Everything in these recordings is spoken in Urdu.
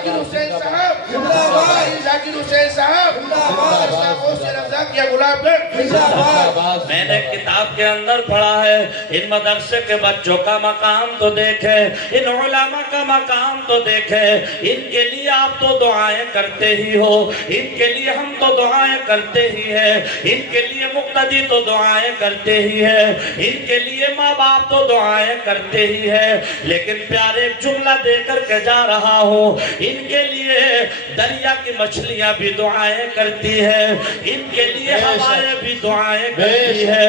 ذاکر حسین صاحب ذاکر حسین صاحب کیا گلاب گڑھ میں نے کتاب کے اندر پڑھا ہے ان مدرسے کے بچوں کا مقام تو دیکھے ان علماء کا مقام تو دیکھے ان کے لیے آپ تو دعائیں کرتے ہی ہو ان کے لیے ہم تو دعائیں کرتے ہی ہیں ان کے لیے مقتدی تو دعائیں کرتے ہی ہیں ان کے لیے ماں باپ تو دعائیں کرتے ہی ہیں لیکن پیارے ایک جملہ دے کر کے جا رہا ہوں ان کے لیے دریا کی مچھلیاں بھی دعائیں کرتی ہیں ان کے لیے ہوائیں بھی دعائیں کرتی ہیں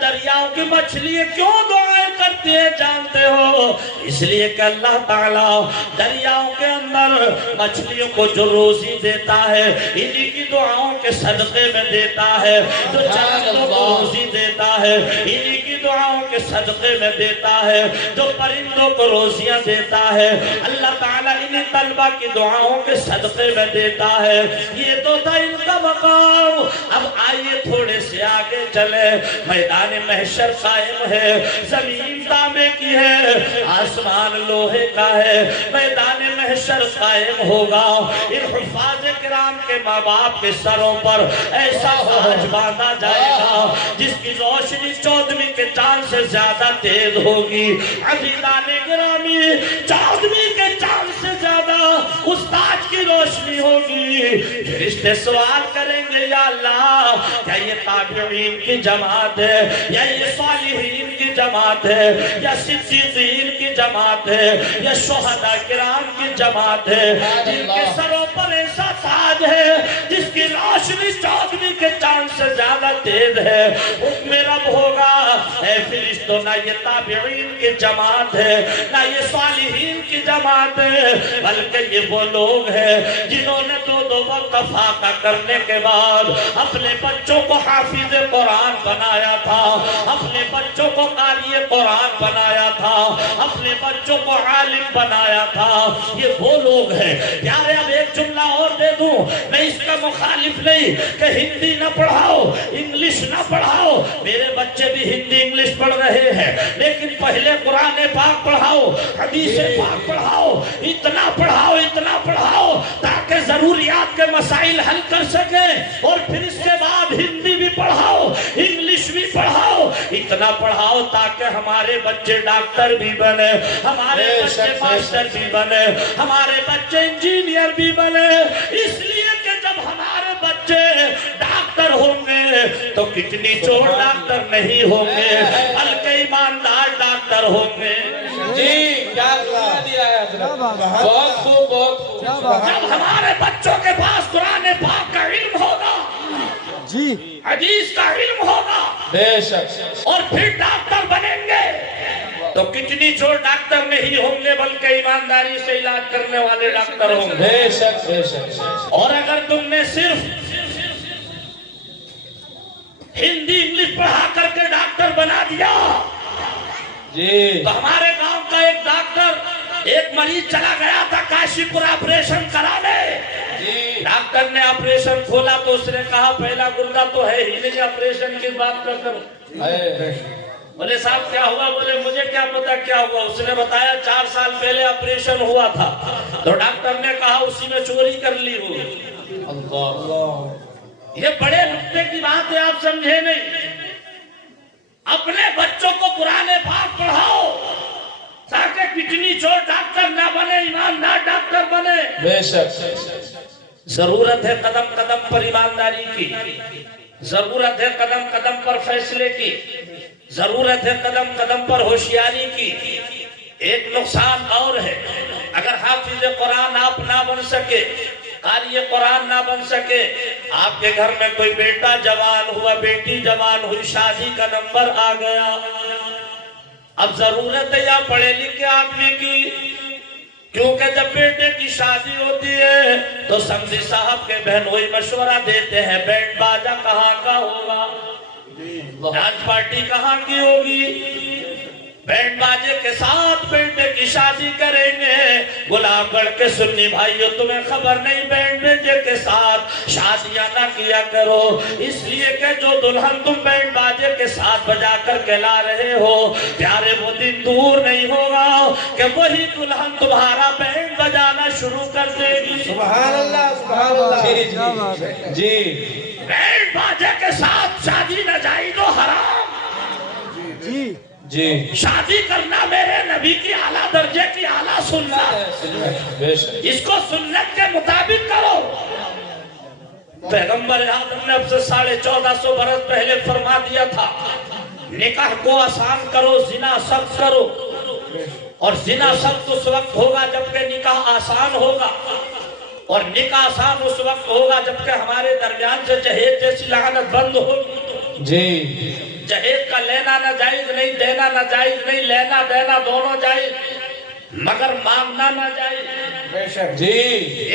دریاؤں کی مچھلیاں کیوں دعائیں کرتی ہیں جانتے ہو اس لیے کہ اللہ تعالیٰ دریاؤں کے اندر مچھلیوں کو جو روزی دیتا ہے انہی کی دعاؤں کے صدقے میں دیتا ہے جو جانوروں کو روزی دیتا ہے انہی کی دعاؤں کے صدقے میں دیتا ہے جو پرندوں کو روزیاں دیتا ہے اللہ تعالیٰ انہی طلبہ کی دعاؤں کے صدقے میں دیتا ہے یہ تو تھا ان کا مقام اب آئیے تھوڑے سے آگے چلے میدان محشر قائم ہے زمین تانبے کی ہے آسمان لوہے کا ہے میدان محشر قائم ہوگا ان حفاظ کرام کے ماں باپ کے سروں پر ایسا تاج باندھا جائے گا جس کی روشنی چودھویں کے چاند سے زیادہ تیز ہوگی عزیزان گرامی چودھویں کے چاند سے زیادہ اس تاج کی روشنی ہوگی فرشتے سوال کریں گے یا اللہ کیا یہ تابعین کی جماعت ہے یا یہ صالحین کی جماعت ہے یا صدیقین کی جماعت ہے یا شہداء کرام کی جماعت ہے جن کے سروں پر ایسا تاج ہے جس کی روشنی چودھویں کے چاند سے زیادہ تیز ہے حکم رب ہوگا اے فرشتوں نہ یہ تابعین کی جماعت ہے نہ یہ صالحین کی جماعت ہے بلکہ یہ وہ لوگ ہیں جنہوں نے دو وقت فاقہ کرنے کے بعد اپنے بچوں کو حافظ قرآن بنایا تھا اپنے بچوں کو قاری قرآن بنایا تھا اپنے بچوں کو عالم بنایا تھا یہ وہ لوگ ہیں یار اب ایک جملہ اور دے دوں میں اس کا مخالف نہیں کہ ہندی نہ پڑھاؤ انگلش نہ پڑھاؤ میرے بچے بھی ہندی انگلش پڑھ رہے ہیں لیکن پہلے قرآن پاک پڑھاؤ حدیث پاک پڑھاؤ اتنا پڑھاؤ تاکہ ضروریات کے مسائل حل کر سکیں اور پھر اس کے بعد ہندی بھی پڑھاؤ انگلش بھی پڑھاؤ اتنا پڑھاؤ تاکہ ہمارے بچے ڈاکٹر بھی بنے ہمارے بچے ماسٹر بھی بنے ہمارے بچے انجینئر بھی بنے اس لیے کہ جب ہمارے بچے ڈاکٹر ہوں گے تو کتنی چور ڈاکٹر نہیں ہوں گے بلکہ ایماندار ڈاکٹر ہوں گے جی کیا دیا ہے حضرت بہت خوب جب ہمارے بچوں کے پاس قرآن پاک کا علم ہوگا جی حدیث کا علم ہوگا بے شک اور پھر ڈاکٹر بنیں گے تو کتنی چور ڈاکٹر نہیں ہوں گے بلکہ ایمانداری سے علاج کرنے والے ڈاکٹر ہوں گے بے شک بے شک اور اگر تم نے صرف ہندی انگلش پڑھا کر کے ڈاکٹر بنا دیا جی تو ہمارے گاؤں کا ایک ڈاکٹر ایک مریض چلا گیا تھا کاشی پور آپریشن کرانے ڈاکٹر نے آپریشن کھولا تو اس نے کہا پہلا گردہ تو ہے ہی نہیں آپریشن کی بات کر بولے صاحب کیا ہوا بولے مجھے کیا پتا کیا ہوا اس نے بتایا 4 سال پہلے آپریشن ہوا تھا تو ڈاکٹر نے کہا اسی میں چوری کر لی ہوئی یہ بڑے نقطے کی بات ہے آپ سمجھے نہیں اپنے بچوں کو قرآن پاک پڑھاؤ تاکہ کتنی چور ڈاکٹر نہ بنے ایماندار ڈاکٹر بنے بے شک ضرورت ہے قدم قدم پر ایمانداری کی ضرورت ہے قدم قدم پر فیصلے کی ضرورت ہے قدم قدم پر ہوشیاری کی ایک نقصان اور ہے اگر حافظ قرآن آپ نہ بن سکے قاری قرآن نہ بن سکے آپ کے گھر میں کوئی بیٹا جوان ہوا بیٹی جوان ہوئی شادی کا نمبر آ گیا اب ضرورت ہے یا پڑھے لکھے آدمی کی کیونکہ جب بیٹے کی شادی ہوتی ہے تو سمجھی صاحب کے بہنوئی مشورہ دیتے ہیں بینڈ باجا کہاں کا ہوگا ڈانس پارٹی کہاں کی ہوگی بینڈ باجے کے ساتھ بیٹے کی شادی کریں گے گلاب گڑھ کے سنی بھائیوں تمہیں خبر نہیں بینڈ باجے کے ساتھ شادیاں نہ کیا کرو اس لیے کہ جو دلہن تم بینڈ باجے کے ساتھ بجا کر کے لا رہے ہو پیارے وہ دن دور نہیں ہوگا کہ وہی دلہن تمہارا بینڈ بجانا شروع کر دے گی. سبحان اللہ سبحان اللہ. جی بینڈ باجے کے ساتھ شادی ناجائز و حرام. جی شادی کرنا میرے نبی کی اعلیٰ درجے کی اعلیٰ سنت. بے شک. اس کو سنت کے مطابق کرو. پیغمبر اعظم نے اب سے 1450 برس پہلے فرما دیا تھا نکاح کو آسان کرو زنا سخت کرو. اور زنا سخت اس وقت ہوگا جبکہ نکاح آسان ہوگا. اور نکاح آسان اس وقت ہوگا جبکہ ہمارے درمیان سے جہیز جیسی لعنت بند ہوگی. جی جہیز کا لینا ناجائز نہیں, دینا ناجائز نہیں, لینا دینا دونوں جائز مگر مانگنا ناجائز. بے شک. جی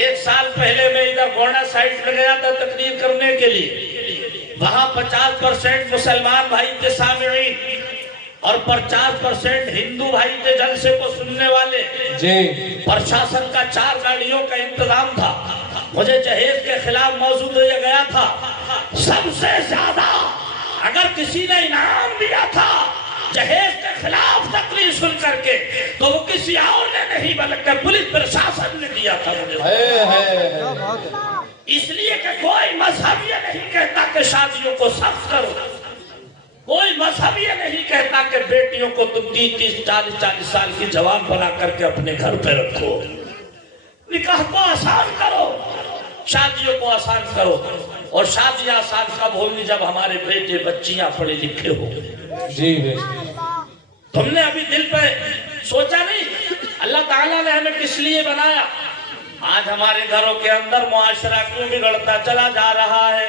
1 سال پہلے میں ادھر گوڑا سائٹ میں گیا تھا تقریر کرنے کے لیے. وہاں 50% مسلمان بھائی تھے سامعین اور 50% ہندو بھائی تھے جلسے کو سننے والے. جی پرشاسن کا 4 گاڑیوں کا انتظام تھا. مجھے جہیز کے خلاف موضوع دیا گیا تھا. سب سے زیادہ اگر کسی نے انعام دیا تھا جہیز کے خلاف تقریر سن کر کے تو وہ کسی اور نے نہیں بلکہ پولیس پرشاسن نے دیا تھا مجھے. اس لیے کہ کوئی مذہب یہ نہیں کہتا کہ شادیوں کو سخت کرو. کوئی مذہب یہ نہیں کہتا کہ بیٹیوں کو تم 30 40 سال کی جوان بنا کر کے اپنے گھر پہ رکھو. نکاح کو آسان کرو, شادیوں کو آسان کرو. اور شادیاں آسان کب ہوگی جب ہمارے بیٹے بچیاں پڑھے لکھے ہو. جی بے شک. تم نے ابھی دل پہ سوچا نہیں اللہ تعالیٰ نے ہمیں کس لیے بنایا. آج ہمارے گھروں کے اندر معاشرہ کیوں بگڑتا چلا جا رہا ہے,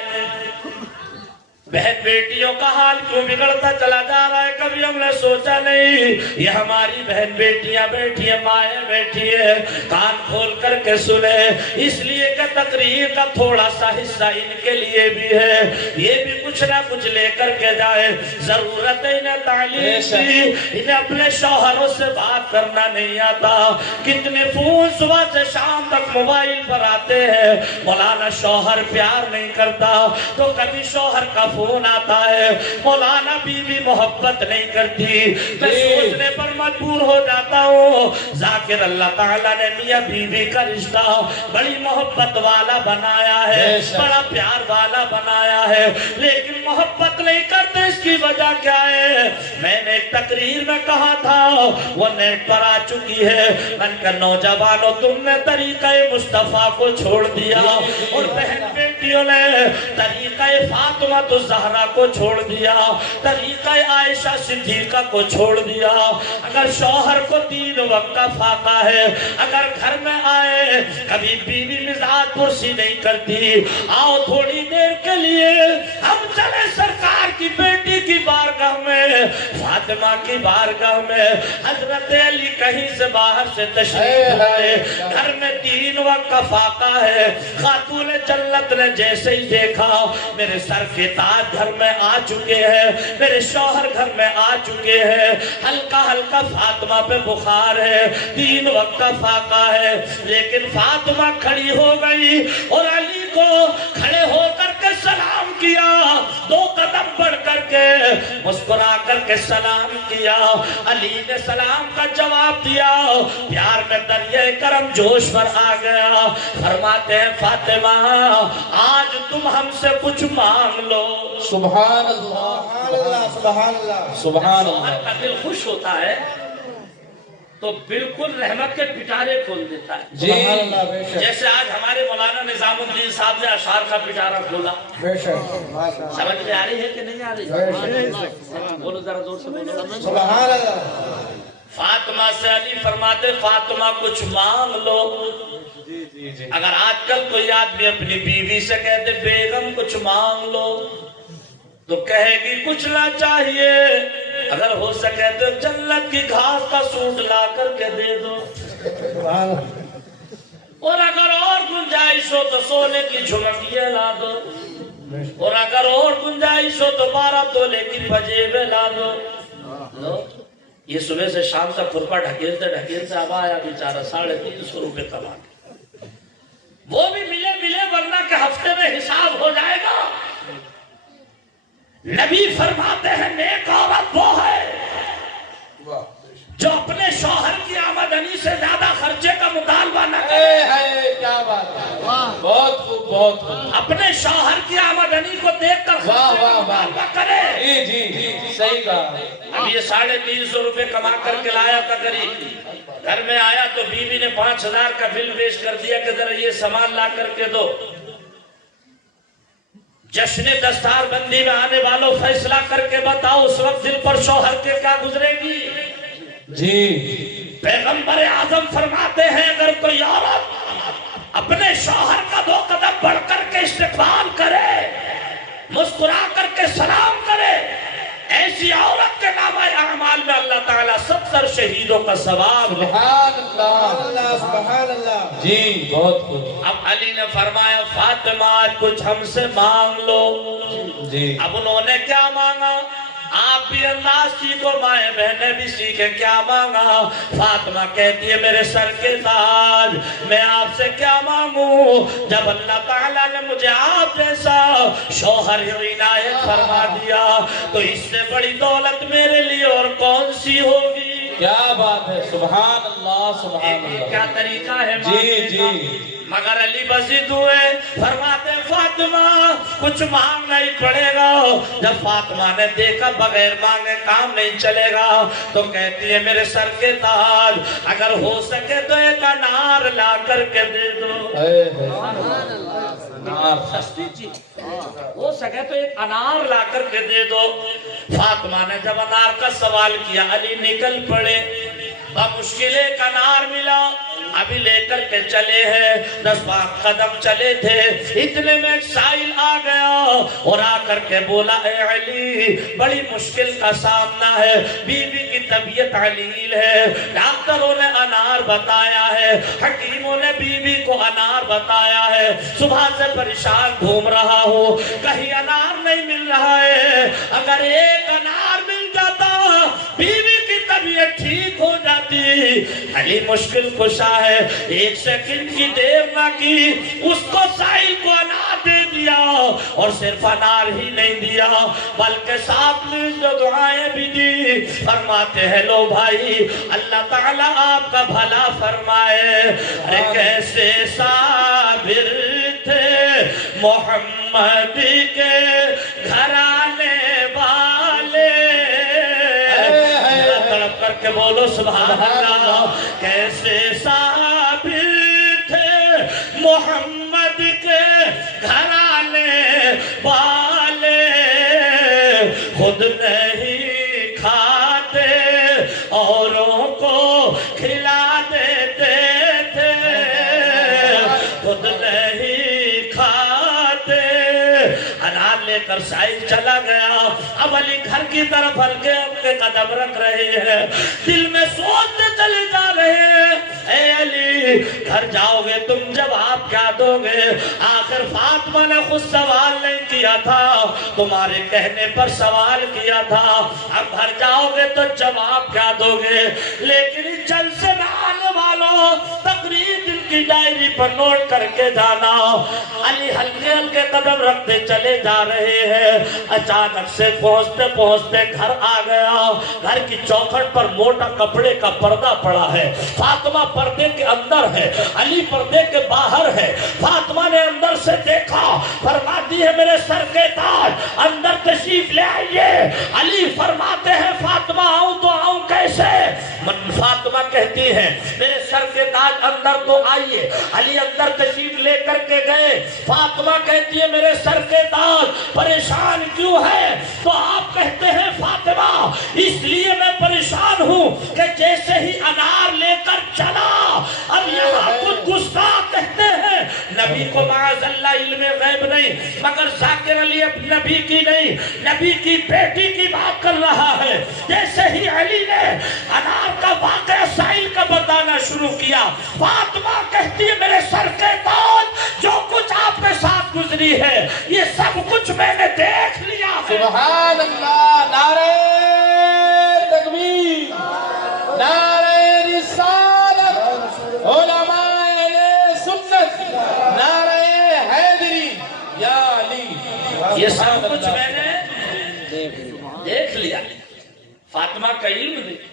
بہن بیٹیوں کا حال کیوں بگڑتا چلا جا رہا ہے. کبھی ہم نے سوچا نہیں یہ ہماری بہن بیٹیاں بیٹھی ہیں, مائیں بیٹھی ہیں, کان کھول کر کے سنے اس لیے کہ تقریر کا تھوڑا سا حصہ ان کے لیے بھی ہے, یہ بھی کچھ نہ کچھ لے کر کے جائے. ضرورت ہے انہیں تعلیم کی, انہیں اپنے شوہروں سے بات کرنا نہیں آتا. کتنے فون صبح سے شام تک موبائل پر آتے ہیں. مولانا شوہر پیار نہیں کرتا تو کبھی شوہر کا فون آتا ہے مولانا بیوی محبت نہیں کرتی. میں سوچنے پر مجبور ہو جاتا ہوں ذاکر اللہ تعالیٰ نے میاں بیوی کا رشتہ بڑی محبت والا بنایا ہے, بڑا پیار والا بنایا ہے, لیکن محبت نہیں کرتے. اس کی وجہ کیا ہے؟ میں نے ایک تقریر میں کہا تھا وہ نیٹ پر آ چکی ہے. میں نے کہا نوجوانوں تم نے طریقہ مصطفیٰ کو چھوڑ دیا اور بہن بیٹیوں نے طریقہ فاطمہ زہرا کو چھوڑ دیا, طریقہ عائشہ صدیقہ کو چھوڑ دیا. اگر شوہر کو 3 وقت کا فاقہ ہے, اگر گھر میں آئے کبھی بیوی مزاج پرسی نہیں کرتی, آؤ تھوڑی دیر کے لیے ہم چلے سرکار کی بیٹی کی بارگاہ میں, فاطمہ کی بارگاہ میں. حضرت علی کہیں سے باہر سے تشریف لائے, گھر میں 3 وقت کا فاقہ ہے. خاتون جنت نے جیسے ہی دیکھا میرے سر کے تاج گھر میں آ چکے ہیں, میرے شوہر گھر میں آ چکے ہیں, ہلکا ہلکا فاطمہ پہ بخار ہے, 3 وقت کا فاقہ ہے. لیکن فاطمہ کھڑی ہو گئی اور علی کو کھڑے ہو کر کے سلام کیا, 2 قدم بڑھ کر کے مسکرا کر کے سلام کیا. علی نے سلام کا جواب دیا, پیار میں دریائے کرم جوش پر آ گیا. فرماتے ہیں فاطمہ آج تم ہم سے کچھ مانگ لو. سبحان اللہ سبحان اللہ سبحان شوہر کا دل خوش ہوتا ہے تو بالکل رحمت کے پٹارے کھول دیتا ہے. جی بے شک. جیسے آج ہمارے مولانا نظام الدین صاحب نے اشعار کا پٹارا کھولا. بے شک. سمجھ میں آ رہی ہے کہ نہیں آ رہی؟ بولو ذرا زور سے بولو. سبحان اللہ. فاطمہ سے علی فرماتے فاطمہ کچھ مانگ لو. اگر آج کل کوئی آدمی اپنی بیوی سے کہتے بیگم کچھ مانگ لو تو کہے گی کچھ نہ چاہیے, اگر ہو سکے تو جنت کی گھاس کا سوٹ لا کر کے دے دو, اور اگر اور گنجائش ہو تو سونے کی جھمکیاں لا دو, اور اگر اور گنجائش ہو تو 12 تولے کی پجیبیں لا دو. یہ صبح سے شام تک کھرپا ڈھکیلتے اب آیا بیچارہ 350 روپے کما. وہ بھی ملے ورنہ کہ ہفتے میں حساب ہو جائے گا. نبی فرماتے ہیں نیک عورت وہ ہے جو اپنے شوہر کی سے زیادہ خرچے کا مطالبہ نہ کرے. کیا بات ہے، بہت خوب بہت خوب. اپنے شوہر کی آمدنی کو دیکھ کر خرچے کا مطالبہ کرے. جی صحیح کہا. اب یہ 350 روپے کما کر کے لایا تھا قریب، گھر میں آیا تو بیوی نے 5000 کا بل پیش کر دیا کہ ذرا یہ سامان لا کر کے دو. جشن دستار بندی میں آنے والوں فیصلہ کر کے بتاؤ اس وقت دل پر شوہر کے کیا گزرے گی. جی پیغمبر اعظم فرماتے ہیں اگر کوئی عورت اپنے شوہر کا 2 قدم بڑھ کر کے استقبال کرے، مسکرا کر کے سلام کرے، ایسی عورت کے نامہ اعمال میں اللہ تعالیٰ 70 شہیدوں کا ثواب. سبحان اللہ سبحان اللہ. جی بہت خوب. اب علی نے فرمایا فاطمہ کچھ ہم سے مانگ لو. جی اب انہوں نے کیا مانگا؟ آپ بھی انداز سیکھو، مائیں بہنیں بھی سیکھیں. کیا مانگا؟ فاطمہ کہتی ہے میرے سر کے تاج میں آپ سے کیا مانگوں؟ جب اللہ تعالیٰ نے مجھے آپ جیسا شوہر عنایت فرما دیا تو اس سے بڑی دولت میرے لیے اور کون سی ہوگی. کیا بات ہے، سبحان اللہ سبحان اللہ. کیا طریقہ ہے جی مگر علی بزد ہوئے، فرماتے ہیں فاطمہ کچھ مانگنا ہی پڑے گا. جب فاطمہ نے دیکھا بغیر مانگے کام نہیں چلے گا تو کہتی ہے میرے سر کے تاج اگر ہو سکے تو ایک انار لا کر کے دے دو. سستی چیز ہو سکے تو ایک انار لا کر کے دے دو. فاطمہ نے جب انار کا سوال کیا علی نکل پڑے. بمشکل ایک انار ملا، ابھی لے کر کے چلے ہیں، 10 قدم چلے تھے، اتنے میں ایک سائل آ گیا اور آ کر کے بولا اے علی بڑی مشکل کا سامنا ہے، بیوی کی طبیعت علیل ہے، ڈاکٹروں نے انار بتایا ہے، حکیموں نے بیوی کو انار بتایا ہے، صبح سے پریشان گھوم رہا ہوں کہیں انار نہیں مل رہا ہے. اگر ایک انار مل جاتا بیوی کی طبیعت ٹھیک ہو جاتی. علی مشکل کشا ہے، 1 سیکنڈ کی دیر نہ کی، اس کو سائل کو انار دے دیا اور صرف انار ہی نہیں دیا بلکہ ساتھ میں جو دعائیں بھی دی. فرماتے ہیں لو بھائی اللہ تعالیٰ آپ کا بھلا فرمائے. ارے کیسے صابر تھے محمد کے گھرانے والے، تڑپ کر کے بولو سبحان اللہ. کیسے صابر تھے محمد کے گھرانے والے، خود نہیں کھاتے اوروں کو کھلا دیتے تھے، خود نہیں کھاتے. انار لے کر سائل چلا گیا. اب علی گھر کی طرف ہلکے ہلکے قدم رکھ رہے ہیں، دل میں سوچتے چلے جا رہے ہیں اے علی گھر جاؤ گے تم جواب کیا دو گے؟ آخر فاطمہ نے خود سوال نہیں کیا تھا، تمہارے کہنے پر سوال کیا تھا. اب گھر جاؤ گے تو جواب کیا دو گے؟ لیکن اس جلسے میں آنے والوں تقریر دل کی ڈائری پر نوٹ کر کے جانا. علی ہلکے ہلکے قدم رکھتے چلے جا رہے ہیں. اچانک سے پہنچتے پہنچتے گھر آ گیا. گھر کی چوکھٹ پر موٹا کپڑے کا پردہ پڑا ہے. فاطمہ پردے کے اندر ہے، علی پردے کے باہر ہے. فاطمہ نے اندر سے دیکھا، فرماتی ہے میرے سر کے تاج اندر تشریف لے آئیے. علی فرماتے ہیں فاطمہ آؤں تو آؤں کیسے؟ فاطمہ کہتی ہے میرے سر کے تاج اندر تو آئیے. علی اندر تشریف لے کر کے گئے. فاطمہ کہتی ہے میرے سر کے تاج پریشان کیوں ہے؟ تو آپ کہتے ہیں فاطمہ اس لیے میں پریشان ہوں کہ جیسے ہی انار لے کر چلا، اب یہاں کچھ گستاخ کہتے ہیں نبی کو معاذ اللہ علم غیب نہیں، مگر ذاکر علی اب نبی کی نہیں، نبی کی بیٹی کی بات کر رہا ہے. جیسے ہی علی نے انار کا واقعہ سائل کا بتانا شروع کیا، فاطمہ کہتی ہے میرے سر کے تاج جو کچھ آپ کے ساتھ گزری ہے یہ سب کچھ میں نے دیکھ لیا ہے. سبحان اللہ. نعرہ تکبیر، نعرہ رسالت، علماء اہل سنت، نعرہ حیدری یا علی. یہ سب کچھ میں نے دیکھ لیا. فاطمہ کا علم دیکھ.